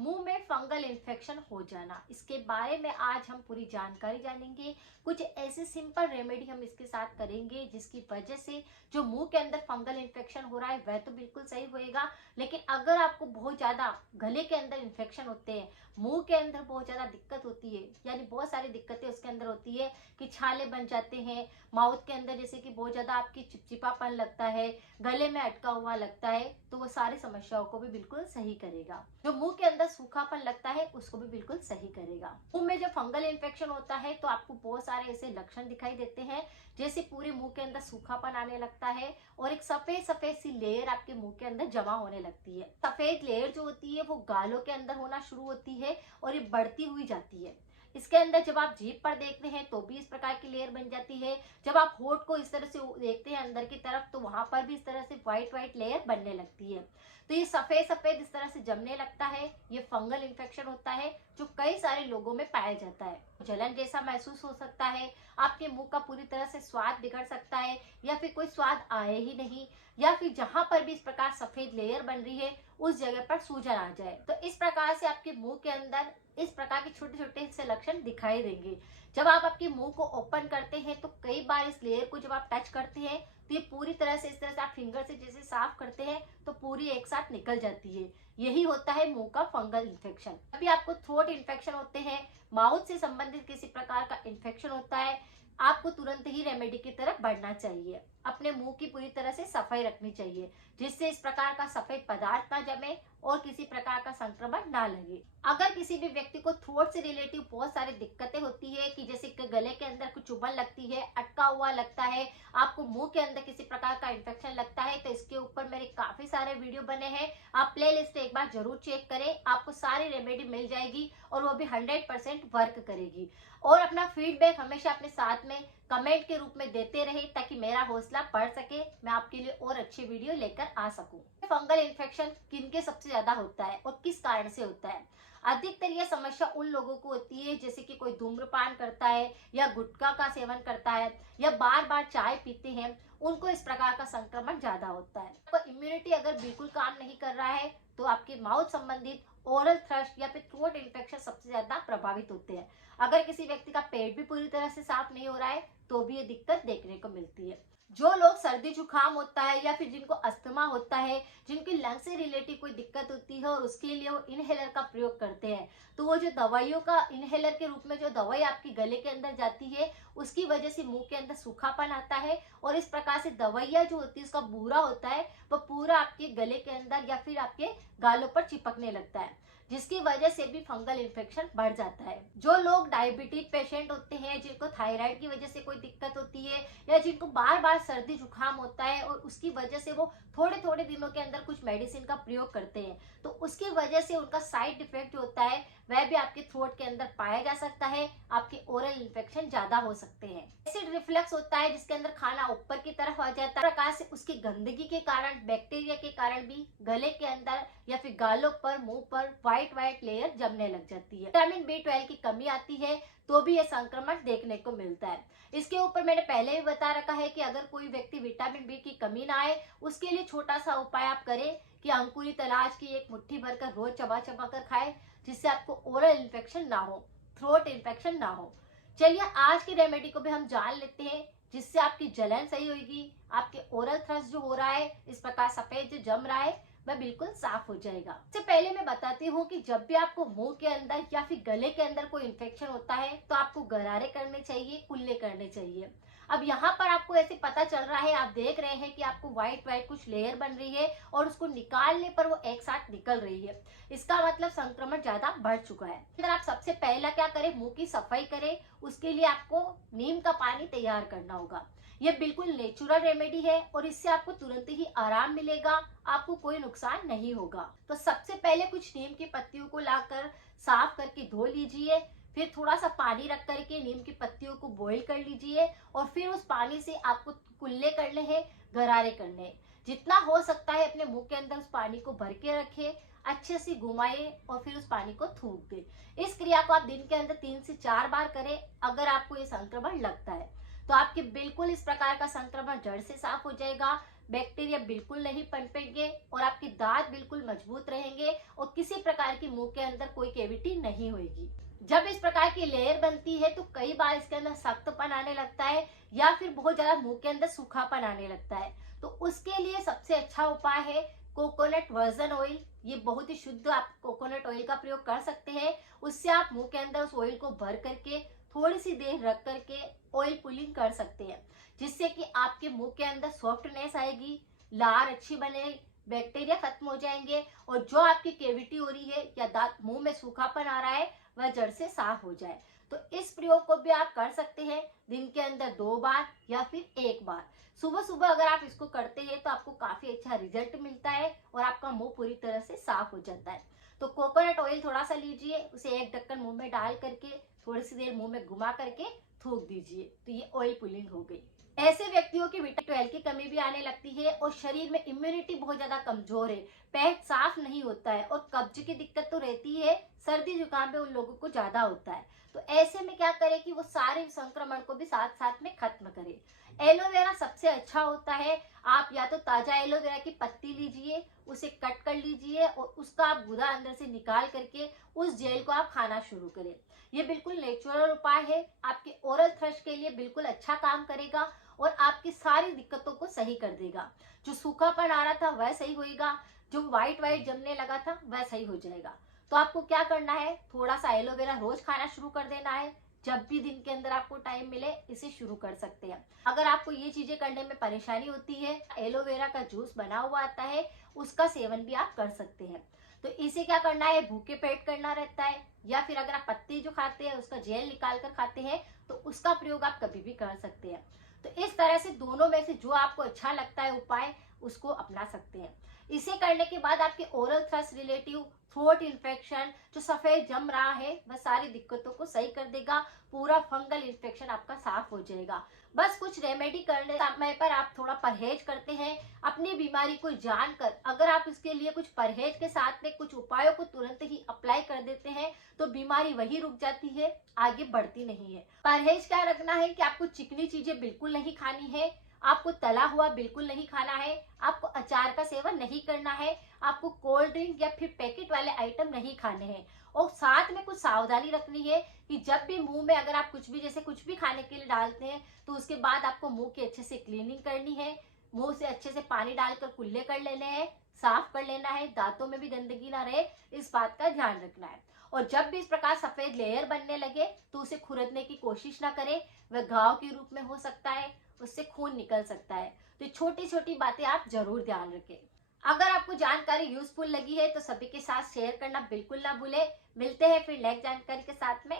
मुंह में fungal infection हो जाना, इसके बारे में आज हम पूरी जानकारी जानेंगे। कुछ ऐसे सिंपल रेमेडी हम इसके साथ करेंगे जिसकी वजह से जो मुंह के अंदर फंगल इन्फेक्शन हो रहा है वह तो बिल्कुल सही होएगा। लेकिन अगर आपको बहुत ज्यादा गले के अंदर इन्फेक्शन होते हैं, मुंह के अंदर बहुत ज्यादा दिक्कत होती है, यानी बहुत सारी दिक्कतें उसके अंदर होती है कि छाले बन जाते हैं माउथ के अंदर, जैसे कि बहुत ज्यादा आपकी चिपचिपापन लगता है, गले में अटका हुआ लगता है, तो वो सारी समस्याओं को भी बिल्कुल सही करेगा। जो मुंह के अंदर सूखापन लगता है उसको भी बिल्कुल सही करेगा। मुंह में जब फंगल इन्फेक्शन होता है तो आपको बहुत सारे ऐसे लक्षण दिखाई देते हैं, जैसे पूरे मुंह के अंदर सूखापन आने लगता है और एक सफेद सफेद सी लेयर आपके मुंह के अंदर जमा होने लगती है। सफेद लेयर जो होती है वो गालों के अंदर होना शुरू होती है और ये बढ़ती हुई जाती है। इसके अंदर जब आप जीभ पर देखते हैं तो भी इस प्रकार की लेयर बन जाती है। जब आप होठ को इस तरह से देखते हैं अंदर की तरफ तो वहां पर भी इस तरह से व्हाइट व्हाइट लेयर बनने लगती है। तो ये सफेद सफेद इस तरह से जमने लगता है, ये फंगल इन्फेक्शन होता है जो कई सारे लोगों में पाया जाता है। जलन जैसा महसूस हो सकता है, आपके मुंह का पूरी तरह से स्वाद बिगड़ सकता है या फिर कोई स्वाद आए ही नहीं, या फिर जहां पर भी इस प्रकार सफेद लेयर बन रही है उस जगह पर सूजन आ जाए। तो इस प्रकार से आपके मुंह के अंदर इस प्रकार के छोटे छोटे से लक्षण दिखाई देंगे। जब आप आपके मुंह को ओपन करते हैं तो कई बार इस लेयर को जब आप टच करते हैं तो ये पूरी तरह से इस तरह से आप फिंगर से जैसे साफ करते हैं तो पूरी एक साथ निकल जाती है। यही होता है मुंह का फंगल इन्फेक्शन। अभी आपको थ्रोट इन्फेक्शन होते हैं, माउथ से संबंधित किसी प्रकार का इन्फेक्शन होता है, आपको तुरंत ही रेमेडी की तरफ बढ़ना चाहिए। अपने मुंह की पूरी तरह से सफाई रखनी चाहिए जिससे इस प्रकार का सफेद पदार्थ ना जमे और किसी प्रकार का संक्रमण ना लगे। अगर किसी भी व्यक्ति को थ्रोट से रिलेटिव बहुत सारी दिक्कतें होती है कि जैसे कि गले के अंदर कुछ चुभन लगती है, अटका हुआ लगता है, आपको मुंह के अंदर किसी प्रकार का इन्फेक्शन लगता है, तो इसके ऊपर मेरे काफी सारे वीडियो बने हैं। आप प्ले लिस्ट एक बार जरूर चेक करें, आपको सारी रेमेडी मिल जाएगी और वो भी 100% वर्क करेगी। और अपना फीडबैक हमेशा अपने साथ में कमेंट के रूप में देते रहे ताकि मेरा हौसला बढ़ सके, मैं आपके लिए और अच्छे वीडियो लेकर आ सकूं। फंगल इन्फेक्शन किनके सबसे ज्यादा होता है और किस कारण से होता है? अधिकतर यह समस्या उन लोगों को होती है जैसे कि कोई धूम्रपान करता है या गुटखा का सेवन करता है या बार बार चाय पीते हैं, उनको इस प्रकार का संक्रमण ज्यादा होता है। तो इम्यूनिटी अगर बिल्कुल काम नहीं कर रहा है तो आपके माउथ संबंधित ओरल थ्रस्ट या फिर थ्रोट इन्फेक्शन सबसे ज्यादा प्रभावित होते हैं। अगर किसी व्यक्ति का पेट भी पूरी तरह से साफ नहीं हो रहा है तो भी ये दिक्कत देखने को मिलती है। जो लोग सर्दी जुकाम होता है या फिर जिनको अस्थमा होता है, जिनकी लंग से रिलेटेड कोई दिक्कत होती है और उसके लिए वो इनहेलर का प्रयोग करते हैं, तो वो जो दवाइयों का इनहेलर के रूप में जो दवाई आपकी गले के अंदर जाती है उसकी वजह से मुंह के अंदर सूखापन आता है और इस प्रकार से दवाइयाँ जो होती है उसका बूरा होता है वो पूरा आपके गले के अंदर या फिर आपके गालों पर चिपकने लगता है, जिसकी वजह से भी फंगल इन्फेक्शन बढ़ जाता है। जो लोग डायबिटिक पेशेंट होते हैं, जिनको थायराइड की वजह से कोई दिक्कत होती है या जिनको बार बार सर्दी जुकाम होता है और उसकी वजह से वो थोड़े थोड़े दिनों के अंदर कुछ मेडिसिन का प्रयोग करते हैं, तो उसकी वजह से उनका साइड इफेक्ट होता है वह भी आपके थ्रोट के अंदर पाया जा सकता है, आपके ओरल इन्फेक्शन ज्यादा हो सकते हैं। एसिड रिफ्लक्स होता है जिसके अंदर खाना ऊपर की तरफ आ जाता है, प्रकार से उसकी गंदगी के कारण, बैक्टीरिया के कारण भी गले के अंदर या फिर गालों पर, मुंह पर व्हाइट व्हाइट लेयर जमने लग जाती है। विटामिन B12 की कमी आती है तो भी यह संक्रमण देखने को मिलता है। इसके ऊपर मैंने पहले भी बता रखा है कि अगर कोई व्यक्ति विटामिन बी की कमी ना आए उसके लिए छोटा सा उपाय आप करें कि अंकुरित अनाज की एक मुट्ठी भरकर रोज चबा चबा कर खाएं, जिससे आपको ओरल इन्फेक्शन ना हो, थ्रोट इन्फेक्शन ना हो। चलिए आज की रेमेडी को भी हम जान लेते हैं जिससे आपकी जलन सही होगी, आपके ओरल थ्रस्ट जो हो रहा है, इस प्रकार सफेद जो जम रहा है वह बिल्कुल साफ हो जाएगा। इससे पहले मैं बताती हूँ कि जब भी आपको मुंह के अंदर या फिर गले के अंदर कोई इन्फेक्शन होता है तो आपको गरारे करने चाहिए, कुल्ले करने चाहिए। अब यहाँ पर आपको ऐसे पता चल रहा है, आप देख रहे हैं कि आपको व्हाइट व्हाइट कुछ लेयर बन रही है और उसको निकालने पर वो एक साथ निकल रही है, इसका मतलब संक्रमण ज्यादा बढ़ चुका है। अगर आप सबसे पहला क्या करें, मुंह की सफाई करें, उसके लिए आपको नीम का पानी तैयार करना होगा। ये बिल्कुल नेचुरल रेमेडी है और इससे आपको तुरंत ही आराम मिलेगा, आपको कोई नुकसान नहीं होगा। तो सबसे पहले कुछ नीम की पत्तियों को लाकर साफ करके धो लीजिए, फिर थोड़ा सा पानी रख करके नीम की पत्तियों को बॉईल कर लीजिए और फिर उस पानी से आपको कुल्ले करने हैं, गरारे करने हैं। जितना हो सकता है अपने मुंह के अंदर उस पानी को भर के रखे, अच्छे से घुमाइए और फिर उस पानी को थूक दे। इस क्रिया को आप दिन के अंदर 3 से 4 बार करें। अगर आपको ये संक्रमण लगता है तो आपके बिल्कुल इस प्रकार का संक्रमण जड़ से साफ हो जाएगा। बैक्टीरिया बिल्कुल नहीं पनपेंगे और आपके दांत बिल्कुल मजबूत रहेंगे और किसी प्रकार की मुंह के अंदर कोई कैविटी नहीं होगी। जब इस प्रकार की लेयर बनती है तो कई बार इसके अंदर सख्तपन आने लगता है या फिर बहुत ज्यादा मुंह के अंदर सूखापन आने लगता है। तो उसके लिए सबसे अच्छा उपाय है कोकोनट वर्जन ऑयल। ये बहुत ही शुद्ध आप कोकोनट ऑयल का प्रयोग कर सकते हैं। उससे आप मुंह के अंदर उस ऑयल को भर करके थोड़ी सी देर रख करके ऑयल पुलिंग कर सकते हैं, जिससे कि आपके मुंह के अंदर सॉफ्टनेस आएगी, लार अच्छी बनेगी, बैक्टीरिया खत्म हो जाएंगे और जो आपकी कैविटी हो रही है या दांत मुंह में सूखापन आ रहा है वह जड़ से साफ हो जाए। तो इस प्रयोग को भी आप कर सकते हैं दिन के अंदर 2 बार या फिर 1 बार। सुबह सुबह अगर आप इसको करते हैं तो आपको काफी अच्छा रिजल्ट मिलता है और आपका मुंह पूरी तरह से साफ हो जाता है। तो कोकोनट ऑयल थोड़ा सा लीजिए, उसे एक ढक्कन मुंह में डाल करके थोड़ी सी देर मुंह में घुमा करके थूक दीजिए, तो ये ऑयल पुलिंग हो गई। ऐसे व्यक्तियों की विटामिन 12 की कमी भी आने लगती है और शरीर में इम्यूनिटी बहुत ज्यादा कमजोर है, पेट साफ नहीं होता है और कब्ज की दिक्कत तो रहती है, सर्दी जुकाम पे उन लोगों को ज्यादा होता है। तो ऐसे में क्या करें कि वो सारे संक्रमण को भी साथ साथ में खत्म करें। एलोवेरा सबसे अच्छा होता है। आप या तो ताजा एलोवेरा की पत्ती लीजिए, उसे कट कर लीजिए और उसका आप गुदा अंदर से निकाल करके उस जेल को आप खाना शुरू करें। ये बिल्कुल नेचुरल उपाय है, आपके ओरल थ्रश के लिए बिल्कुल अच्छा काम करेगा और आपकी सारी दिक्कतों को सही कर देगा। जो सूखापन आ रहा था वह सही होएगा, जो व्हाइट व्हाइट जमने लगा था वह सही हो जाएगा। तो आपको क्या करना है, थोड़ा सा एलोवेरा रोज खाना शुरू कर देना है। जब भी दिन के अंदर आपको टाइम मिले इसे शुरू कर सकते हैं। अगर आपको ये चीजें करने में परेशानी होती है, एलोवेरा का जूस बना हुआ आता है, उसका सेवन भी आप कर सकते हैं। तो इसे क्या करना है, भूखे पेट करना रहता है या फिर अगर आप पत्ती जो खाते हैं उसका जेल निकाल कर खाते हैं तो उसका प्रयोग आप कभी भी कर सकते हैं। तो इस तरह से दोनों में से जो आपको अच्छा लगता है उपाय उसको अपना सकते हैं। इसे करने के बाद आपके ओरल थ्रस रिलेटिव थ्रोट इन्फेक्शन जो सफेद जम रहा है वह सारी दिक्कतों को सही कर देगा, पूरा फंगल इन्फेक्शन आपका साफ हो जाएगा। बस कुछ रेमेडी करने समय पर आप थोड़ा परहेज करते हैं, अपनी बीमारी को जानकर अगर आप इसके लिए कुछ परहेज के साथ में कुछ उपायों को तुरंत ही अप्लाई कर देते हैं तो बीमारी वही रुक जाती है, आगे बढ़ती नहीं है। परहेज क्या रखना है कि आपको चिकनी चीजें बिल्कुल नहीं खानी है, आपको तला हुआ बिल्कुल नहीं खाना है, आपको अचार का सेवन नहीं करना है, आपको कोल्ड ड्रिंक या फिर पैकेट वाले आइटम नहीं खाने हैं। और साथ में कुछ सावधानी रखनी है कि जब भी मुंह में अगर आप कुछ भी जैसे कुछ भी खाने के लिए डालते हैं तो उसके बाद आपको मुंह की अच्छे से क्लीनिंग करनी है, मुंह से अच्छे से पानी डालकर कुल्ले कर लेने हैं, साफ कर लेना है, दांतों में भी गंदगी ना रहे, इस बात का ध्यान रखना है। और जब भी इस प्रकार सफेद लेयर बनने लगे तो उसे खुरदने की कोशिश ना करें, वह घाव के रूप में हो सकता है, उससे खून निकल सकता है। तो छोटी छोटी बातें आप जरूर ध्यान रखें। अगर आपको जानकारी यूजफुल लगी है तो सभी के साथ शेयर करना बिल्कुल ना भूलें। मिलते हैं फिर नेक्स्ट जानकारी के साथ में।